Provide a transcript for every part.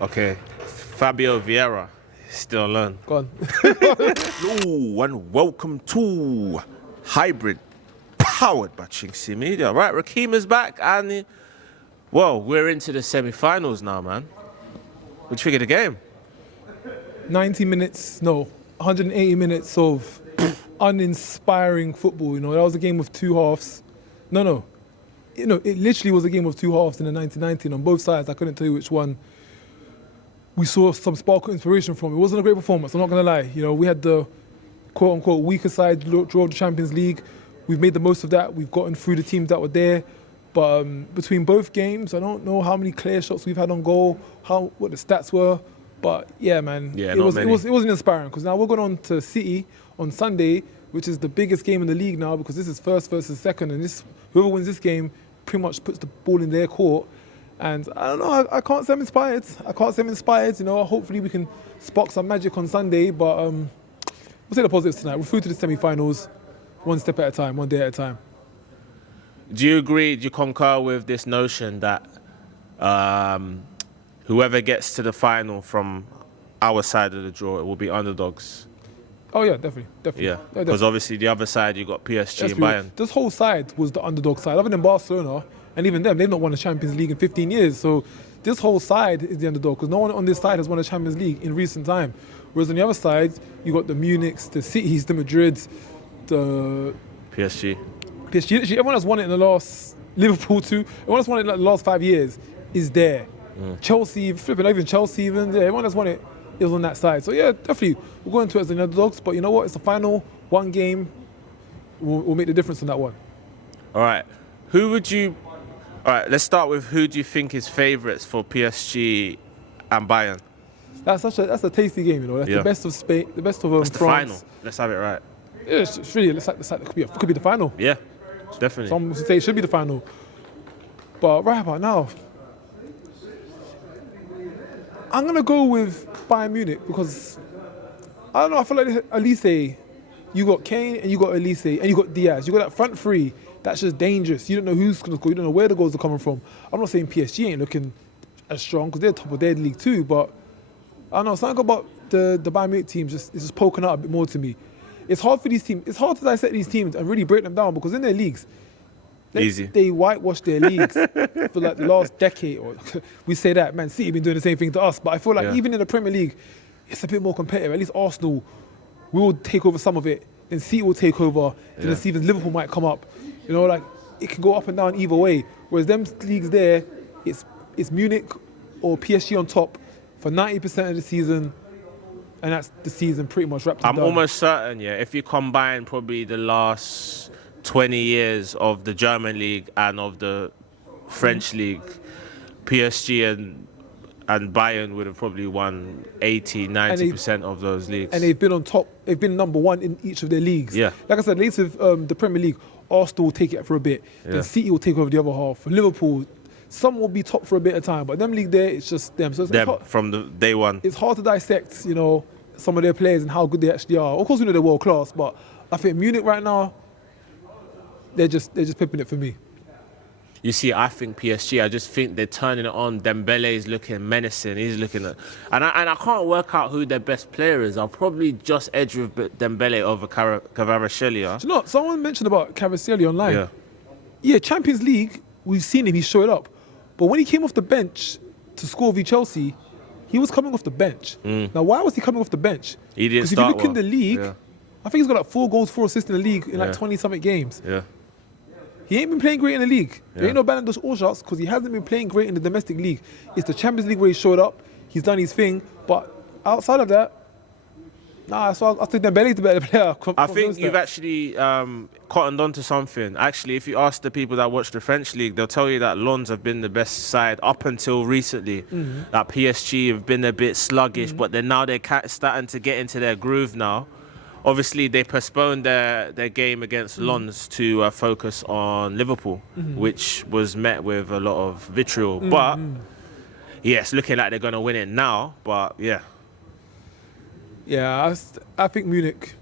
Okay, Fabio Vieira, still alone. Go on. Hello and welcome to Hybrid, powered by chinkseyMEDIA. Right, Rakeem is back and, well, we're into the semi-finals now, man. What do you think of the game? 180 minutes of uninspiring football. You know, that was a game of two halves. No. You know, it literally was a game of two halves in the 1990 on both sides. I couldn't tell you which one we saw some spark of inspiration from. It wasn't a great performance, I'm not going to lie. You know, we had the quote-unquote weaker side draw the Champions League. We've made the most of that. We've gotten through the teams that were there. But between both games, I don't know how many clear shots we've had on goal, what the stats were. But yeah, man, yeah, it wasn't inspiring, because now we're going on to City on Sunday, which is the biggest game in the league now, because this is first versus second, and whoever wins this game pretty much puts the ball in their court. And I don't know, I can't say I'm inspired. You know, hopefully we can spark some magic on Sunday, but we'll say the positives tonight. We're through to the semi-finals, one step at a time, one day at a time. Do you agree, do you concur with this notion that whoever gets to the final from our side of the draw, it will be underdogs? Oh yeah, definitely. Yeah, because obviously the other side, you got PSG and Bayern. This whole side was the underdog side, other than Barcelona, and even them, they've not won the Champions League in 15 years. So this whole side is the underdog, because no one on this side has won a Champions League in recent time. Whereas on the other side, you got the Munichs, the Cities, the Madrids, the PSG. Literally, everyone that's won it in the last, Liverpool too, everyone that's won it in the last 5 years is there. Chelsea, flipping, not even Chelsea even, yeah, everyone that's won it is on that side. So yeah, definitely, we're going to it as the underdogs, but you know what, it's the final, one game, will make the difference on that one. All right, let's start with who do you think is favourites for PSG and Bayern? That's a tasty game, you know, that's the best of Spain, the best of that's the France. final, let's have it right. Yeah, it's really, it could be the final. Yeah, definitely. Some would say it should be the final. But right about now, I'm going to go with Bayern Munich, because, I don't know, I feel like Elise, you got Kane and you got Elise and you got Diaz. You got that front three, that's just dangerous. You don't know who's going to score, you don't know where the goals are coming from. I'm not saying PSG ain't looking as strong, because they're top of their league too, but I don't know, something about the Bayern Munich team is just poking out a bit more to me. It's hard for these teams, it's hard to dissect these teams and really break them down, because in their leagues, they whitewash their leagues for like the last decade. Or we say that, Man City been doing the same thing to us, but I feel like even in the Premier League, it's a bit more competitive. At least Arsenal will take over some of it, then City will take over, then even Liverpool might come up. You know, like, it can go up and down either way. Whereas them leagues there, it's Munich or PSG on top for 90% of the season, and that's the season pretty much wrapped up. I'm almost certain, if you combine probably the last 20 years of the German league and of the French league, PSG and Bayern would have probably won 80-90% of those leagues. And they've been on top, they've been number one in each of their leagues. Yeah. Like I said, at least with the Premier League, Arsenal will take it for a bit, then City will take over the other half. Liverpool, some will be top for a bit of time, but them league there, it's just them. So it's hard, from the day one. It's hard to dissect, you know, some of their players and how good they actually are. Of course, we know they're world class, but I think Munich right now, they're just pipping it for me. You see, I think PSG, I just think they're turning it on. Dembele is looking menacing. He's looking at... And I can't work out who their best player is. I'll probably just edge with Dembele over Kvaratskhelia. Do you know what? Someone mentioned about Kvaratskhelia online. Yeah, Champions League, we've seen him, he showed up. But when he came off the bench to score v Chelsea, he was coming off the bench. Now, why was he coming off the bench? He didn't start. Because if you look in the league, I think he's got like 4 goals, 4 assists in the league in like 20-something games. Yeah. He ain't been playing great in the league. There ain't no Ballon d'Or shots, because he hasn't been playing great in the domestic league. It's the Champions League where he showed up. He's done his thing. But outside of that, so I think Dembele's the better player. I think you've actually cottoned on to something. Actually, if you ask the people that watch the French league, they'll tell you that Lens have been the best side up until recently. That PSG have been a bit sluggish, but then now they're starting to get into their groove now. Obviously, they postponed their game against Lens to focus on Liverpool, which was met with a lot of vitriol. But, it's looking like they're going to win it now. But, Yeah, I think Munich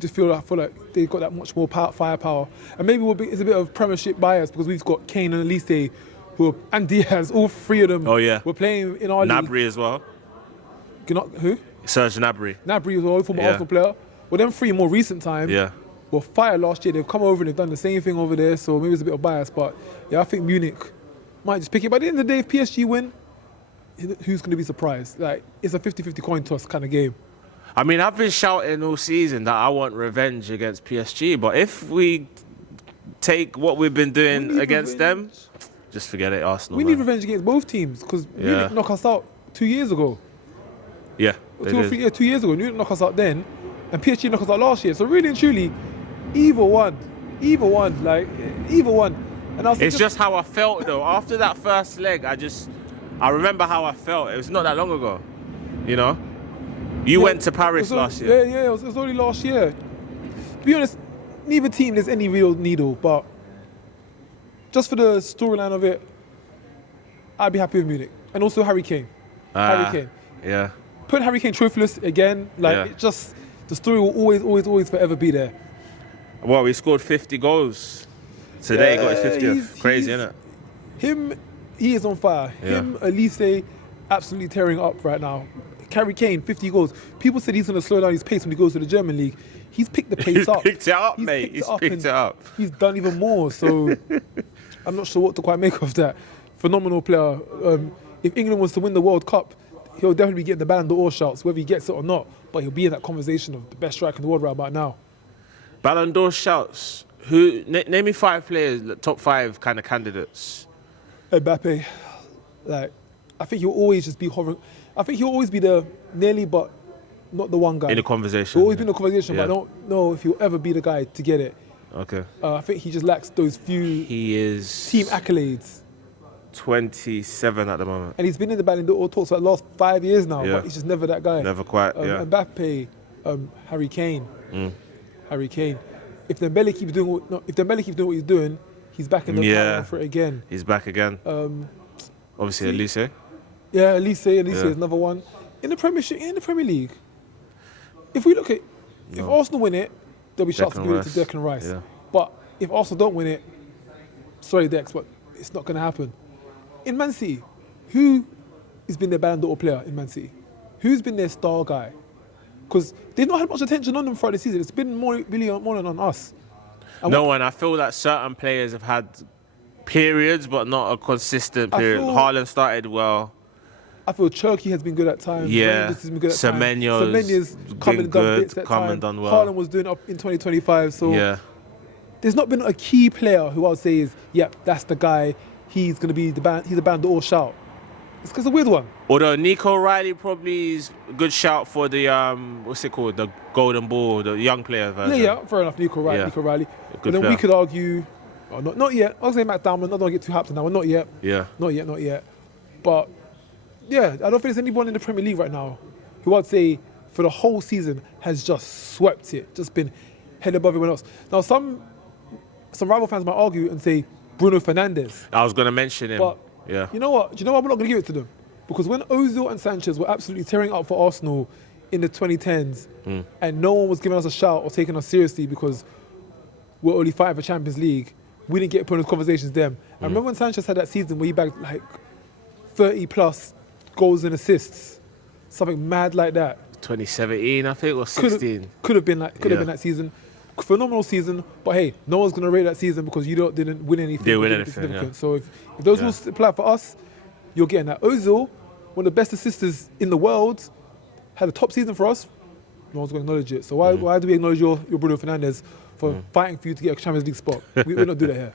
just feel like they've got that much more firepower. And maybe it's a bit of Premiership bias, because we've got Kane and Elise, and Diaz, all three of them. Oh, yeah. Were playing in our league. Gnabry as well. Who? Serge Gnabry. Gnabry was a former Arsenal player. Well, them three more recent time. Yeah. Well, fire last year. They've come over and they've done the same thing over there. So maybe it's a bit of bias, but yeah, I think Munich might just pick it. But at the end of the day, if PSG win, who's going to be surprised? Like, it's a 50-50 coin toss kind of game. I mean, I've been shouting all season that I want revenge against PSG, but if we take what we've been doing against them, just forget it, Arsenal. We need revenge against both teams because Munich knocked us out 2 years ago. Yeah, 2 or 3 years, 2 years ago. Munich knocked us out then, and PSG knocked us out last year. So really and truly, either one. And I was it's just how I felt though. After that first leg, I remember how I felt. It was not that long ago, you know. You went to Paris last year. Yeah, it was only last year. To be honest, neither team there's any real needle, but just for the storyline of it, I'd be happy with Munich. And also Harry Kane. Harry Kane. Yeah. Putting Harry Kane trophyless again, it just, the story will always forever be there. Well, he scored 50 goals today. He got his 50th. Crazy, isn't it? He is on fire. Him, Elise, absolutely tearing up right now. Harry Kane, 50 goals. People said he's going to slow down his pace when he goes to the German league. He's picked the pace up. He's picked it up, mate. He's picked it up. He's done even more. So I'm not sure what to quite make of that. Phenomenal player. If England was to win the World Cup, he'll definitely be getting the Ballon d'Or shouts, whether he gets it or not. But he'll be in that conversation of the best striker in the world right about now. Ballon d'Or shouts. Name me 5 players, top 5 kind of candidates. Mbappe. I think he'll always just be hovering. I think he'll always be the nearly, but not the one guy. In the conversation. He'll always be in the conversation, but I don't know if he'll ever be the guy to get it. Okay. I think he just lacks those few team accolades. 27 at the moment. And he's been in the Ballon d'Or talks for the last 5 years now, but he's just never that guy. Never quite, Mbappe, Harry Kane. Harry Kane. If Dembele keeps doing what he's doing, he's back in the final for it again. He's back again. Obviously, Elise. Yeah, Elise is another one. In the Premier League, if we look at, if Arsenal win it, there'll be shots to give it to Declan Rice. Yeah. But if Arsenal don't win it, sorry Dex, but it's not going to happen. In Man City, who has been their Ballon d'Or player in Man City? Who's been their star guy? Because they've not had much attention on them throughout the season. It's been more than on us. And I feel that certain players have had periods, but not a consistent period. Haaland started well. I feel Cherky has been good at times. Yeah. Semenyo's come and done bits at times. Done well. Haaland was doing up in 2025. So there's not been a key player who I would say is, that's the guy. He's going to be he's a Ballon d'Or shout. It's a weird one. Although Nico Riley probably is a good shout for the, what's it called? The Golden Ball, the young player version. Yeah, fair enough, Nico Riley. But then we could argue, not yet. I was saying Matt Damon, not going to get too hyped on that one. Not yet. Yeah. Not yet. But, yeah, I don't think there's anyone in the Premier League right now who I'd say for the whole season has just swept it, just been head above everyone else. Now, some rival fans might argue and say Bruno Fernandes. I was going to mention him. But you know what? Do you know why we're not going to give it to them? Because when Ozil and Sanchez were absolutely tearing up for Arsenal in the 2010s and no one was giving us a shout or taking us seriously because we're only fighting for Champions League, we didn't get put in those conversations then. I remember when Sanchez had that season where he bagged like 30 plus goals and assists, something mad like that. 2017, I think, or 16. Could have been that season. Phenomenal season, but hey, no one's going to rate that season because you didn't win anything. Didn't win anything, yeah. So if those rules apply for us, you're getting that. Ozil, one of the best assisters in the world, had a top season for us. No one's going to acknowledge it. So why do we acknowledge your Bruno Fernandes for fighting for you to get a Champions League spot? We're not doing that here.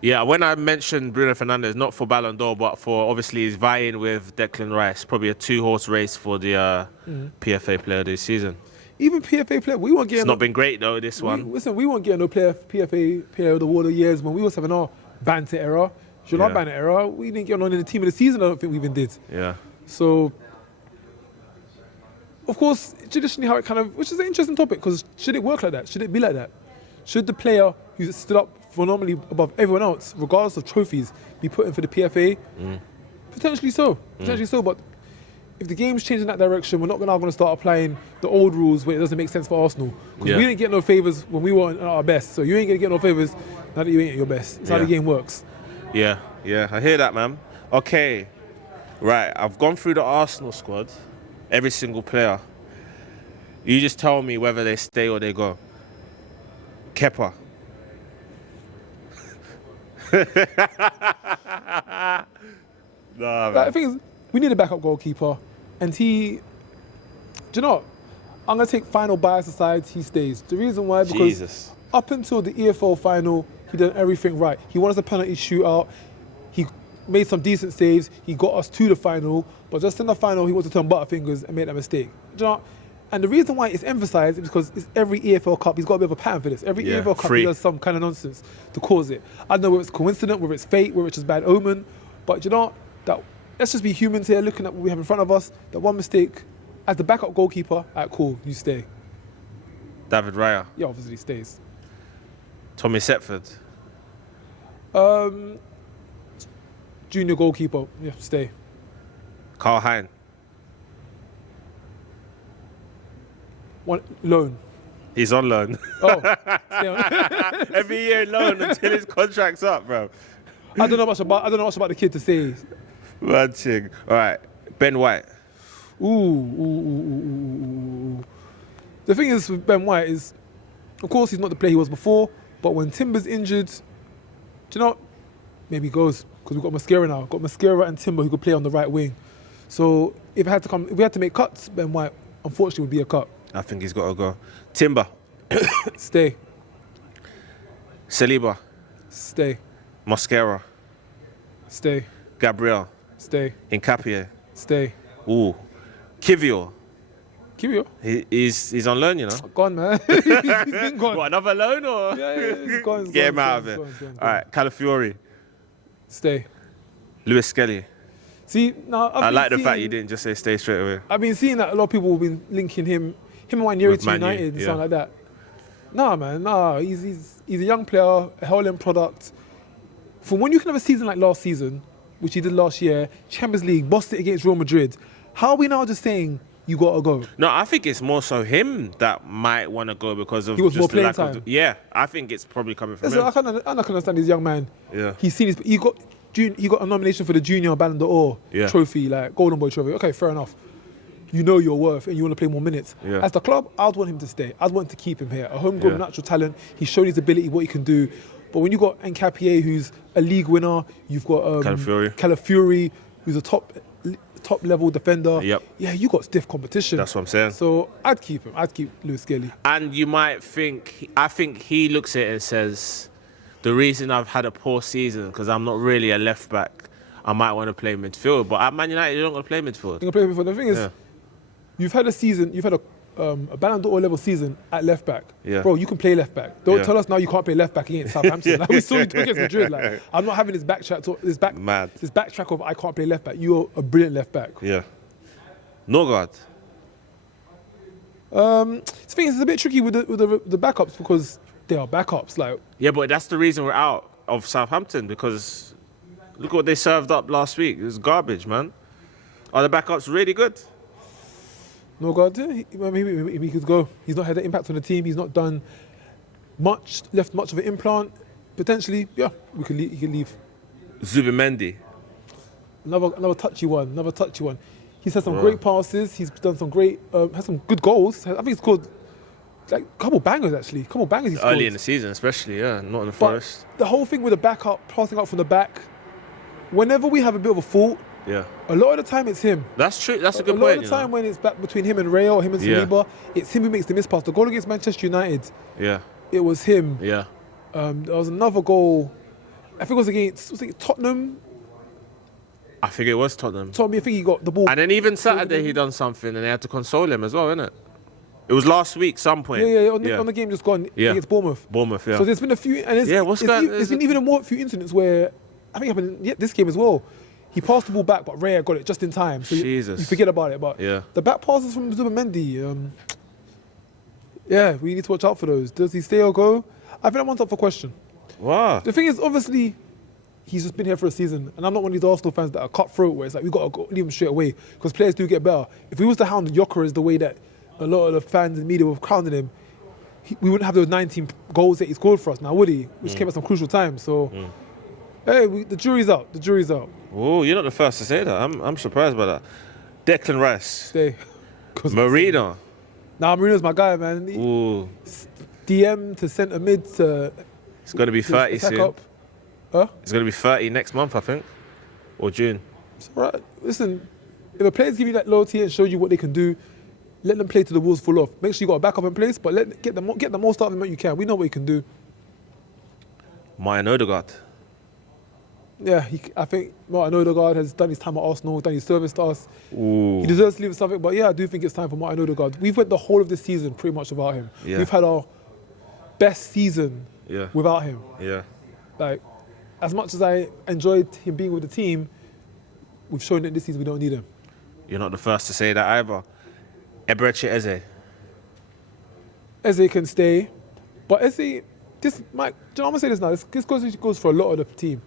Yeah, when I mentioned Bruno Fernandes, not for Ballon d'Or, but for obviously he's vying with Declan Rice, probably a 2-horse race for the PFA Player of the Season. Even PFA player, we weren't getting. It's not been great though. This one. Listen, we weren't getting no PFA player of the World years when we was having our banter era. During our banter era, we didn't get on in the team of the season. I don't think we even did. Yeah. So, of course, traditionally, how it kind of, which is an interesting topic, because should it work like that? Should it be like that? Should the player who stood up phenomenally above everyone else, regardless of trophies, be put in for the PFA? Potentially so. But if the game's changing that direction, we're not now going to start applying the old rules where it doesn't make sense for Arsenal. Because we didn't get no favours when we weren't at our best. So you ain't going to get no favours now that you ain't at your best. It's how the game works. Yeah. Yeah, I hear that, man. Okay, right. I've gone through the Arsenal squad, every single player. You just tell me whether they stay or they go. Kepa. Nah, man. Like, the thing is, we need a backup goalkeeper, and do you know what? I'm going to take final bias aside, he stays. The reason why, because Jesus. up until the EFL final, he did everything right. He won us a penalty shootout. He made some decent saves. He got us to the final. But just in the final, he wanted to turn butterfingers and made that mistake. Do you know? And the reason why it's emphasised is because it's every EFL Cup, he's got a bit of a pattern for this. Every EFL Cup, he does some kind of nonsense to cause it. I don't know whether it's coincident, whether it's fate, whether it's just bad omen. But you know, let's just be humans here, looking at what we have in front of us. That one mistake, as the backup goalkeeper, cool, you stay. David Raya. Yeah, obviously stays. Tommy Setford. Junior goalkeeper, yeah, stay. Carl Hein. One loan. He's on loan. Oh, stay on. Every year loan until his contract's up, bro. I don't know much about the kid to say. Bad thing. All right, Ben White. Ooh. The thing is with Ben White is, of course, he's not the player he was before. But when Timber's injured, do you know what? Maybe he goes, because we've got Mosquera now. We've got Mosquera and Timber who could play on the right wing. So if we had to make cuts, Ben White unfortunately would be a cut. I think he's got to go. Timber. Stay. Saliba. Stay. Mosquera. Stay. Gabriel. Stay. Nkapie. Stay. Ooh. Kivzyy. Kivzyy? He's on loan, you know. Gone, man. He's been gone. What, another loan or? Yeah, he's gone. Get him out of it. All right, Calafiori. Stay. Lewis Skelly. See, now I like the fact you didn't just say stay straight away. I've been seeing that a lot of people have been linking him and Wanyeri to United and something like that. Nah, man, he's a young player, a hell-end product. From when you can have a season like last season, which he did last year, Champions League, bossed it against Real Madrid, how are we now just saying you got to go? No, I think it's more so him that might want to go because of he was just more the playing lack time. of... Yeah, I think it's probably coming from him. I can understand this young man. Yeah. He got a nomination for the Junior Ballon d'Or trophy, like Golden Boy trophy. Okay, fair enough. You know your worth and you want to play more minutes. Yeah. As the club, I'd want him to stay. I'd want to keep him here. A homegrown natural talent. He's shown his ability, what he can do. But when you got Nkapie, who's a league winner, you've got Calafiori, who's a top level defender. Yep. Yeah, you got stiff competition. That's what I'm saying. So I'd keep him. I'd keep Lewis Skelly. And you might think, I think he looks at it and says, the reason I've had a poor season because I'm not really a left back. I might want to play midfield, but at Man United, you don't want to play midfield. You're gonna play midfield. The thing is, you've had a Ballon d'Or level season at left back. Yeah. Bro, you can play left back. Don't tell us now you can't play left back against Southampton. Like we saw you do against Madrid. Like, I'm not having this backtrack of I can't play left back. You're a brilliant left back. Yeah. Norgard. The thing is, it's a bit tricky with the backups because they are backups. Like, yeah, but that's the reason we're out of Southampton because look what they served up last week. It was garbage, man. Are the backups really good? Norgard, he could go. He's not had an impact on the team. He's not done much, left much of an implant. Potentially, yeah, he can leave. Zubimendi. Another touchy one. He's had some great passes. He's done some great, had some good goals. I think he's scored like a couple bangers actually. He's scored. Early in the season, especially, not in the Forest. The whole thing with the backup, passing out from the back, whenever we have a bit of a fault, a lot of the time it's him. That's true. That's a good point. A lot of the time when it's back between him and Rayo or him and Saliba, it's him who makes the miss pass. The goal against Manchester United, it was him. Yeah. There was another goal, I think it was against Tottenham. I think it was Tottenham. I think he got the ball. And then even Saturday he done something and they had to console him as well, innit? It was last week, some point. On the game just gone against Bournemouth. So there's been a few, and there's been even a few incidents where I think it happened in this game as well. He passed the ball back, but Raya got it just in time. So you forget about it. But the back passes from Zubimendi, we need to watch out for those. Does he stay or go? I think that one's up for question. Wow. The thing is, obviously, he's just been here for a season, and I'm not one of these Arsenal fans that are cutthroat where it's like, we've got to leave him straight away, because players do get better. If we was to hound Gyökeres the way that a lot of the fans and media were hounding him, we wouldn't have those 19 goals that he scored for us now, would he? Which came at some crucial times. So Hey, the jury's out. The jury's out. Oh, you're not the first to say that. I'm surprised by that. Declan Rice. Stay. Marino. Nah, Marino's my guy, man. Ooh. DM to centre mid to. It's going to be 30 soon. Up. Huh? It's going to be 30 next month, I think. Or June. It's all right. Listen, if a players give you that loyalty and show you what they can do, let them play till the wheels fall off. Make sure you got a backup in place, but get the most out of them that you can. We know what he can do. Martin Odegaard. Yeah, I think Martin Odegaard has done his time at Arsenal, done his service to us. Ooh. He deserves to leave something, but yeah, I do think it's time for Martin Odegaard. We've went the whole of this season pretty much without him. Yeah. We've had our best season without him. Yeah. Like, as much as I enjoyed him being with the team, we've shown that this season we don't need him. You're not the first to say that either. Eberechi Eze. Eze can stay, but Eze, I'm going to say this now, this goes for a lot of the team.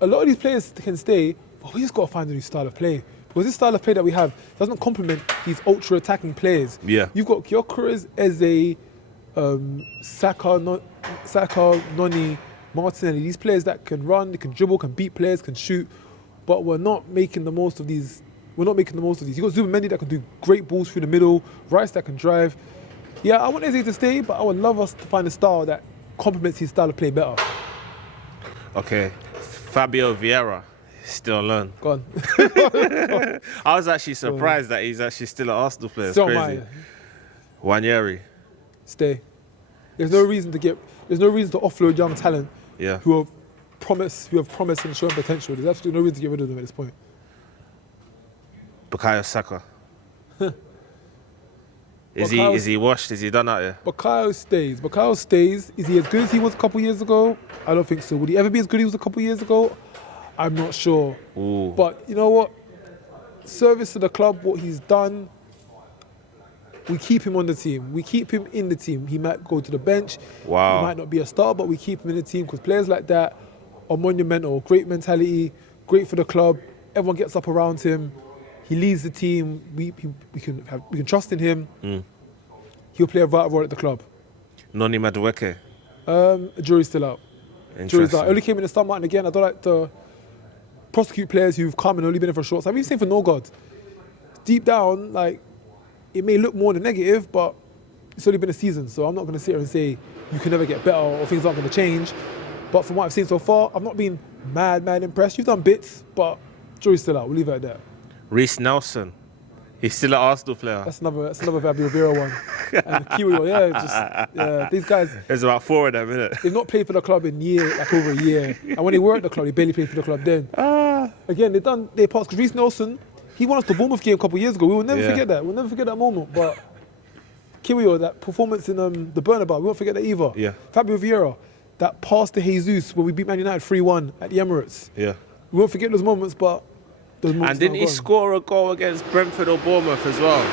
A lot of these players can stay, but we just got to find a new style of play. Because this style of play that we have doesn't complement these ultra-attacking players. Yeah. You've got Gyökeres, Eze, Saka, Noni, Martinelli. These players that can run, they can dribble, can beat players, can shoot, but we're not making the most of these. You've got Zubimendi that can do great balls through the middle, Rice that can drive. Yeah, I want Eze to stay, but I would love us to find a style that complements his style of play better. Okay. Fabio Vieira, still alone. Go on. I was actually surprised that he's actually still an Arsenal player. It's So crazy. Wanyeri. Stay. There's no reason to offload young talent who have promised and shown potential. There's absolutely no reason to get rid of them at this point. Bukayo Saka. Is he washed? Is he done out here? Bukayo stays. Is he as good as he was a couple of years ago? I don't think so. Would he ever be as good as he was a couple of years ago? I'm not sure. Ooh. But you know what? Service to the club, what he's done, we keep him on the team. We keep him in the team. He might go to the bench. Wow. He might not be a star, but we keep him in the team because players like that are monumental. Great mentality, great for the club. Everyone gets up around him. He leads the team. We can trust in him. He'll play a vital role at the club. Noni Madueke. Jury's still out. Jury's out. I only came in the summer, and again, I don't like to prosecute players who've come and only been in for a short time. Even saying for Norgard, deep down, like it may look more than negative, but it's only been a season, so I'm not going to sit here and say you can never get better or things aren't going to change. But from what I've seen so far, I've not been mad impressed. You've done bits, but jury's still out. We'll leave it at that. Reece Nelson. He's still an Arsenal player. That's another Fabio Vieira one. And Kivzyy, these guys. There's about 4 of them, isn't it? They've not played for the club in over a year. And when they were at the club, they barely played for the club then. Again, they've done their parts. Because Reece Nelson, he won us the Bournemouth game a couple of years ago. We will never forget that. We'll never forget that moment. But Kivzyy, that performance in the Bernabeu, we won't forget that either. Yeah. Fabio Vieira, that pass to Jesus when we beat Man United 3-1 at the Emirates. Yeah. We won't forget those moments, but and didn't he score a goal against Brentford or Bournemouth as well?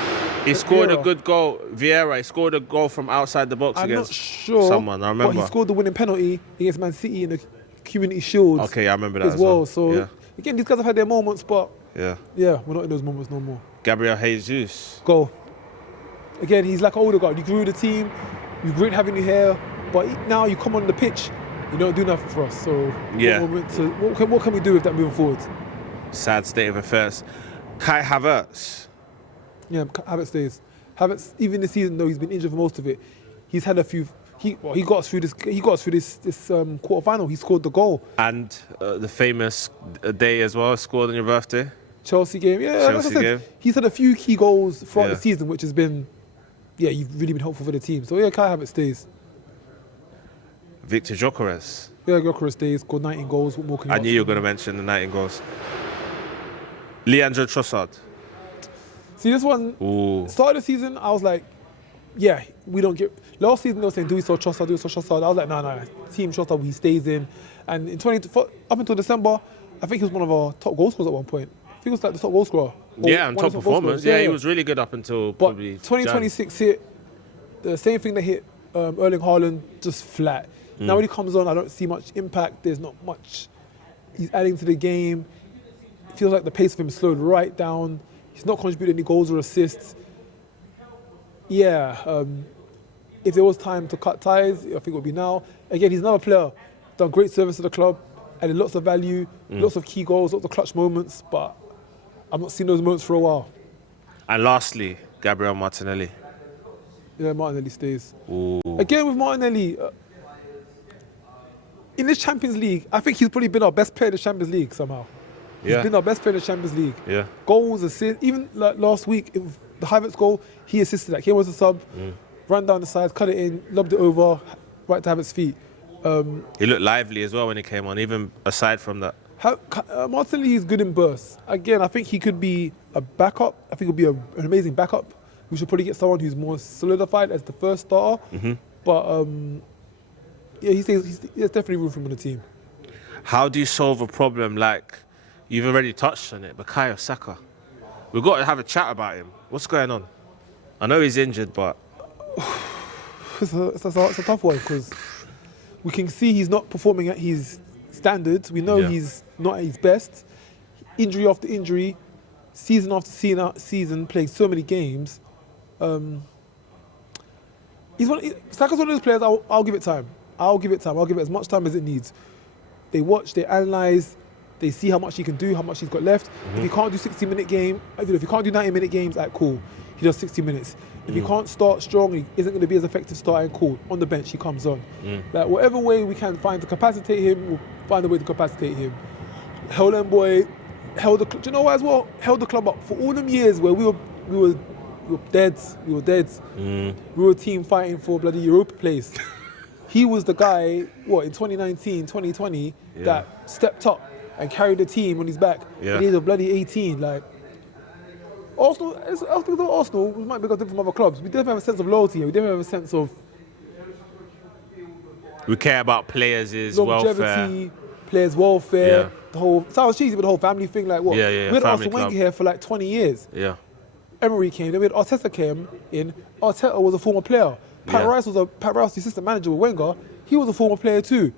He scored a good goal. Vieira, he scored a goal from outside the box against someone, I remember. But he scored the winning penalty against Man City in the Community Shield. Okay, I remember that as well. So, again, these guys have had their moments, but yeah, we're not in those moments no more. Gabriel Jesus. Go. Again, he's like an older guy. You grew the team. You're great having you here, but now you come on the pitch, you don't do nothing for us. So, what can we do with that moving forward? Sad state of affairs. Kai Havertz. Yeah, Havertz stays. Havertz, even this season though he's been injured for most of it, he's had a few. He got us through this. He got us through this quarterfinal. He scored the goal. And the famous day as well, scored on your birthday. Chelsea game. Yeah, Chelsea game. He's had a few key goals throughout the season, which has been, you've really been helpful for the team. So Kai Havertz stays. Victor Gyökeres. Yeah, Gyökeres stays. Scored 19 goals. What more can you I knew you were going to mention the 19 goals. Leandro Trossard. See, this one, start of the season, I was like, we don't get... Last season, they were saying, do we sell Trossard? I was like, no. Team Trossard, he stays in. And up until December, I think he was one of our top goal scorers at one point. I think he was like the top goal scorer. And top performers. Yeah, he was really good up until probably 2026 hit, the same thing that hit Erling Haaland, just flat. Now when he comes on, I don't see much impact. There's not much he's adding to the game. It feels like the pace of him slowed right down. He's not contributing any goals or assists. If there was time to cut ties, I think it would be now. Again, he's another player, done great service to the club, added lots of value, lots of key goals, lots of clutch moments, but I've not seen those moments for a while. And lastly, Gabriel Martinelli. Yeah, Martinelli stays. Ooh. Again with Martinelli, in this Champions League, I think he's probably been our best player in the Champions League somehow. He's been our best player in the Champions League. Yeah. Goals, assists, even like last week, the Havertz goal, he assisted that. He was a sub, ran down the sides, cut it in, lobbed it over, right to Havertz's feet. He looked lively as well when he came on, even aside from that. Martinelli is good in bursts. Again, I think he could be a backup. I think he'll be an amazing backup. We should probably get someone who's more solidified as the first starter. But yeah, there's definitely room for him on the team. How do you solve a problem like you've already touched on it, Bukayo Saka? We've got to have a chat about him. What's going on? I know he's injured, but it's a tough one because we can see he's not performing at his standards. We know he's not at his best. Injury after injury, season after season, playing so many games. Saka's one of those players. I'll give it time. I'll give it as much time as it needs. They watch, they analyse, they see how much he can do, how much he's got left. If he can't do 60-minute game, if he can't do 90-minute games, cool. He does 60 minutes. If he can't start strong, he isn't going to be as effective starting, cool. On the bench, he comes on. Like whatever way we can find to capacitate him, we'll find a way to capacitate him. Helen Boy held the, do you know what as well? Held the club up for all them years where we were dead. We were a team fighting for bloody Europa place. He was the guy, in 2019, 2020, that stepped up and carried the team on his back. Yeah. And he's a bloody 18. Like Arsenal, we might be different from other clubs. We definitely have a sense of loyalty. We definitely have a sense of we care about players' longevity, welfare. Players' welfare. Yeah. The whole sounds cheesy, but the whole family thing. Like what? Yeah. We had Family Arsene Wenger club. here for like 20 years. Yeah. Emery came. Then we had Arteta came in. Arteta was a former player. Pat Rice was the assistant manager with Wenger. He was a former player too.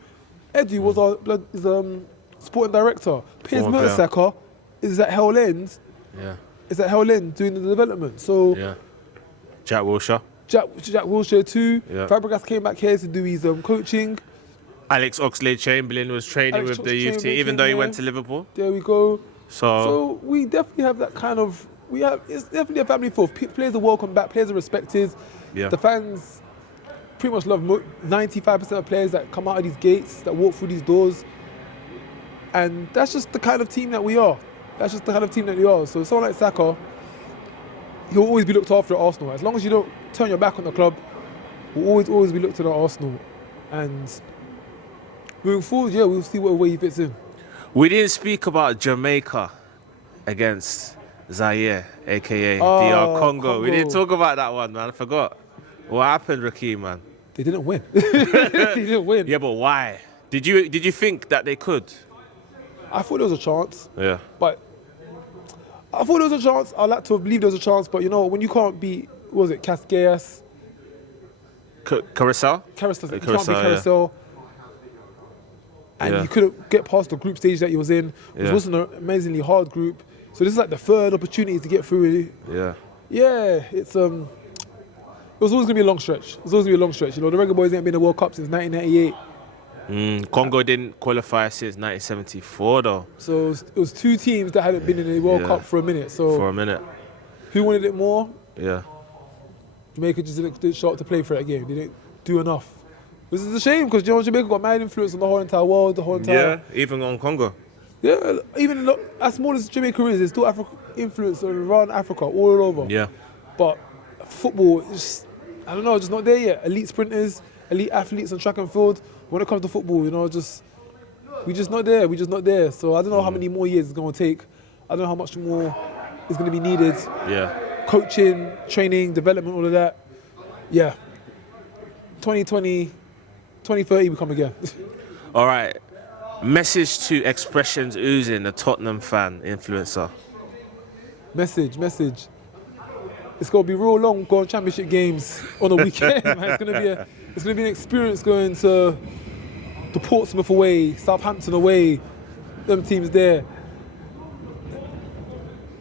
Eddie was our sporting director. Piers Mertesacker is at Hell End. Yeah. Is at Hell End doing the development. So Jack Wilshere. Jack Wilshere too. Yeah. Fabregas came back here to do his coaching. Alex Oxlade-Chamberlain was training with the youth team, even though he went to Liverpool. There we go. So we definitely have that kind of. It's definitely a family full. Players are welcome back. Players are respected. Yeah. The fans pretty much love 95% of players that come out of these gates, that walk through these doors. And that's just the kind of team that we are. So someone like Saka, he'll always be looked after at Arsenal. As long as you don't turn your back on the club, we'll always be looked at Arsenal. And moving forward, we'll see what way he fits in. We didn't speak about Jamaica against Zaire, aka DR Congo. We didn't talk about that one, man. I forgot. What happened, Rakeem, man? They didn't win. They didn't win. Yeah, but why? Did you think that they could? I thought there was a chance. Yeah. But I thought there was a chance. I'd like to believe there was a chance. But you know, when you can't beat, what was it, Cascais? Carousel? You can't beat Carousel. And Yeah. you couldn't get past the group stage that you was in, which wasn't an amazingly hard group. So this is like the third opportunity to get through. Yeah. Yeah, it was always gonna be a long stretch. You know, the Reggae Boys ain't been in the World Cup since 1998. Congo didn't qualify since 1974, though. So it was two teams that hadn't been in the World Cup for a minute. So For a minute. who wanted it more? Yeah. Jamaica just didn't show up to play for that game. They didn't do enough. This is a shame because Jamaica got mad influence on the whole entire world, Yeah, even on Congo. Yeah, even as small as Jamaica is, there's still influence around Africa, all over. Yeah. But football is, I don't know, just not there yet. Elite sprinters, elite athletes on track and field. When it comes to football, you know, we're just not there. So I don't know how many more years it's going to take. I don't know how much more is going to be needed. Yeah. Coaching, training, development, all of that. Yeah. 2020, 2030 we come again. All right. Message to Expressions Oozing, the Tottenham fan influencer. Message. It's gonna be real long going championship games on a weekend, man. It's gonna be an experience going to the Portsmouth away, Southampton away, them teams there.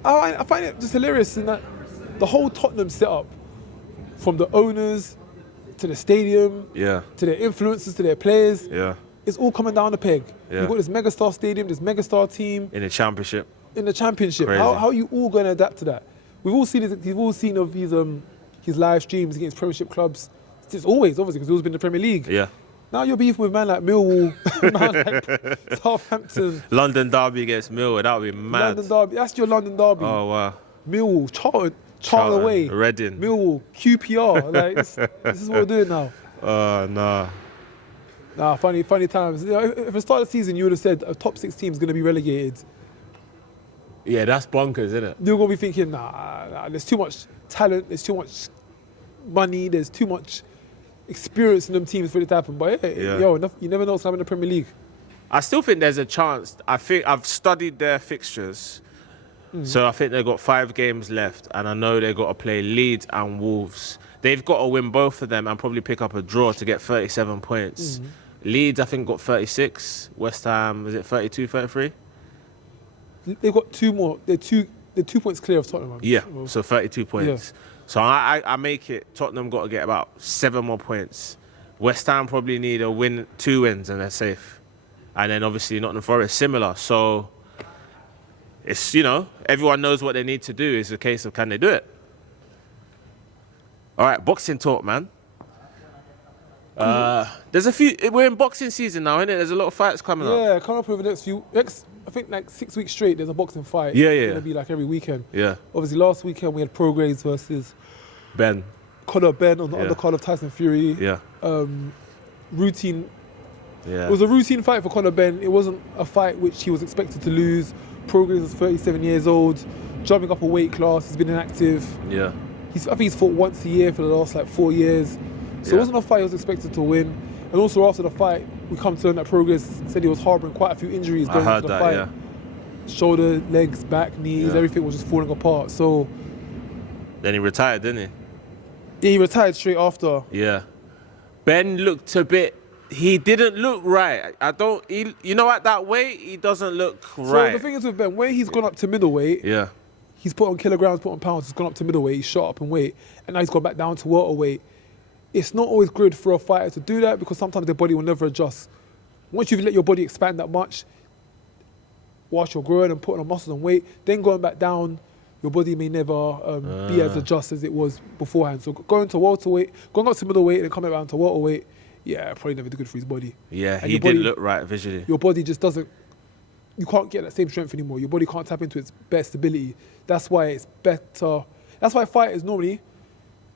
I find it just hilarious in that the whole Tottenham setup, from the owners to the stadium, Yeah. to their influencers, to their players, Yeah. it's all coming down the peg. You've got this megastar stadium, this megastar team. In the championship. In the championship. Crazy. How are you all going to adapt to that? We've all seen of his live streams against Premiership clubs. It's always, obviously, because he's always been in the Premier League. Yeah. Now you're beefing with man like Millwall, man like Southampton. London derby against Millwall, that would be mad. London derby, that's your London derby. Oh, wow. Millwall, Charlton away. Reading. Millwall, QPR. Like, this is what we're doing now. Nah. Nah, funny times. You know, if at the start of the season you would have said a top 6 team is going to be relegated, Yeah, that's bonkers, isn't it? you're going to be thinking, nah, there's too much talent, there's too much money, there's too much experience in them teams for it to happen. But Yeah. you never know what's happening in the Premier League. I still think there's a chance. I think I've studied their fixtures. So I think they've got 5 games left, and I know they've got to play Leeds and Wolves. They've got to win both of them and probably pick up a draw to get 37 points. Leeds, I think, got 36. West Ham, is it 32, 33? They've got 2 more. They're 2 points clear of Tottenham. Yeah, so 32 points. So I make it, Tottenham got to get about 7 more points. West Ham probably need a win, 2 wins, and they're safe. And then obviously Nottingham Forest, similar. So it's, everyone knows what they need to do. It's a case of, can they do it? All right, boxing talk, man. There's a few, we're in boxing season now, innit? There's a lot of fights coming up. Yeah, coming up over the next I think like 6 weeks straight, there's a boxing fight. Yeah. It's going to be like every weekend. Yeah. Obviously, last weekend we had Prograis versus Ben. Conor Ben on the undercard of Tyson Fury. Yeah. Routine. Yeah. It was a routine fight for Conor Ben. It wasn't a fight which he was expected to lose. Prograis was 37 years old, jumping up a weight class. He's been inactive. Yeah. I think he's fought once a year for the last 4 years. So it wasn't a fight he was expected to win. And also after the fight, we come to learn that Prograis said he was harbouring quite a few injuries going into the fight. Shoulder, legs, back, knees, everything was just falling apart. So then he retired, didn't he? Yeah, he retired straight after. Yeah. Ben looked a bit, he didn't look right. At that weight, he doesn't look right. So the thing is with Ben, when he's gone up to middleweight, he's put on kilograms, put on pounds, he's gone up to middleweight, he's shot up in weight, and now he's gone back down to welterweight. It's not always good for a fighter to do that because sometimes their body will never adjust. Once you've let your body expand that much, whilst you're growing and putting on muscles and weight, then going back down, your body may never be as adjusted as it was beforehand. So going to welterweight, going up to middleweight and coming down to welterweight, probably never good for his body. Yeah, and he didn't look right visually. Your body just doesn't, you can't get that same strength anymore. Your body can't tap into its best ability. That's why it's better. That's why fighters normally,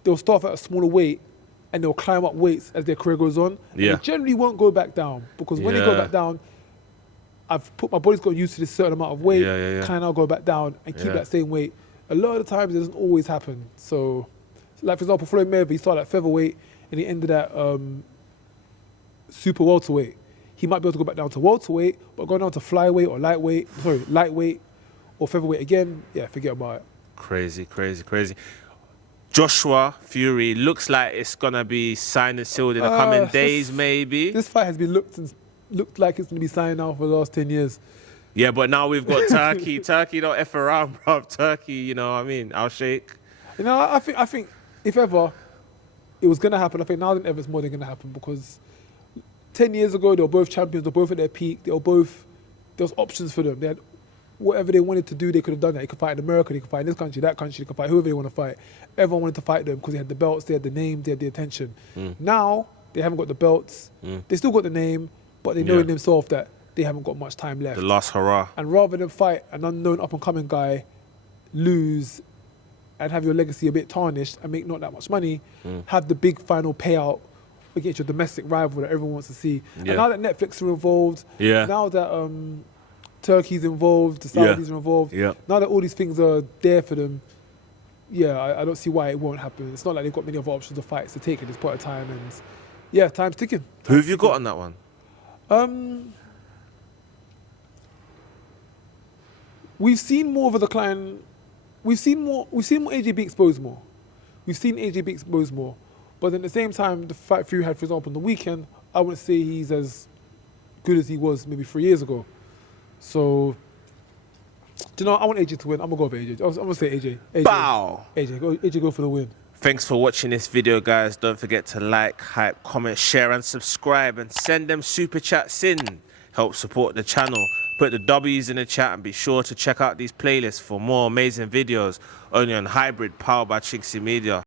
they'll start at a smaller weight and they'll climb up weights as their career goes on. Yeah. And they generally won't go back down because when they go back down, my body's got used to this certain amount of weight. Can I now go back down and keep that same weight? A lot of the times it doesn't always happen. So, like for example, Floyd Mayweather, he started at featherweight and he ended at super welterweight. He might be able to go back down to welterweight, but going down to lightweight or featherweight again, forget about it. Crazy. Joshua Fury looks like it's gonna be signed and sealed in the coming days, maybe. This fight has been looked like it's gonna be signed now for the last 10 years. Yeah, but now we've got Turkey. Turkey don't F around, bro. Turkey, you know what I mean? I'll shake. I think if ever it was gonna happen, I think now than ever it's more than gonna happen because 10 years ago they were both champions, they were both at their peak, there was options for them. They had whatever they wanted to do, they could have done that. They could fight in America, they could fight in this country, that country, they could fight whoever they want to fight. Everyone wanted to fight them because they had the belts, they had the name, they had the attention. Now, they haven't got the belts. They still got the name, but they know in themselves that they haven't got much time left. The last hurrah. And rather than fight an unknown up-and-coming guy, lose, and have your legacy a bit tarnished and make not that much money, have the big final payout against your domestic rival that everyone wants to see. And now that Netflix are involved, now that Turkey's involved, the Saudis are involved, now that all these things are there for them, I don't see why it won't happen. It's not like they've got many other options of fights to take at this point of time. And time's ticking. Who have you got on that one? We've seen more of a decline. We've seen more AJ be exposed more. But at the same time, the fight Fury had, for example, on the weekend, I wouldn't say he's as good as he was maybe 3 years ago. So, do you know, I want AJ to win. I'm going to go for AJ. I'm going to say AJ. Bow! AJ, go for the win. Thanks for watching this video, guys. Don't forget to like, hype, comment, share, and subscribe. And send them super chats in. help support the channel. Put the W's in the chat and be sure to check out these playlists for more amazing videos only on Hybrid, powered by chinkseyMEDIA.